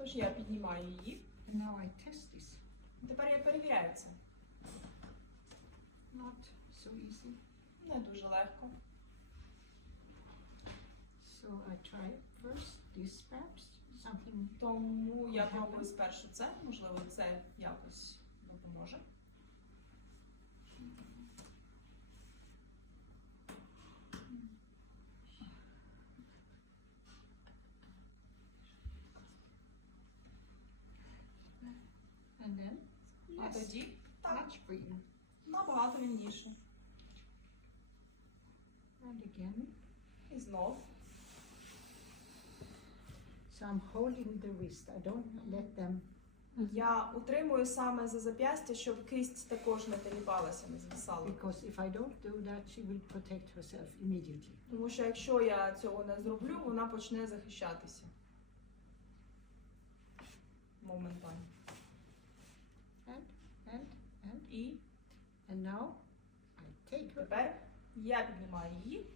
Тож я піднімаю її. And now I test this. Тепер я перевіряю це. Not so easy. Не дуже легко. So I try first this perhaps. Something Тому я пробую спершу це, можливо, це якось А тоді так, freer. набагато вільніше. Again. І знов. So I'm holding the wrist. I don't let them Я утримую саме за зап'ястя, щоб кисть також не теліпалася, не звисала. because if I don't do that, she will protect herself immediately. Тому що якщо я цього не зроблю, вона почне захищатися. Моментально. And and and І and now I take her. тепер я піднімаю її,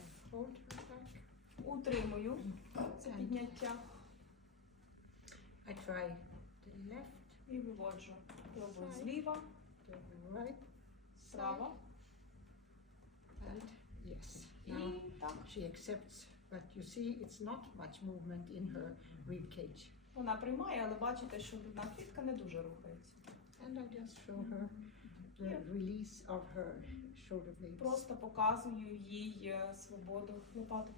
I hold her back. утримую це підняття I try the left, і виводжу. Пробую зліва, the right, справа. and yes. І Now так. she accepts, but you see, it's not much movement in her rib cage. Вона приймає, але бачите, що грудна клітка не дуже рухається. And I just show her the Yeah. release of her shoulder blades. Просто показую їй е, свободу лопаток.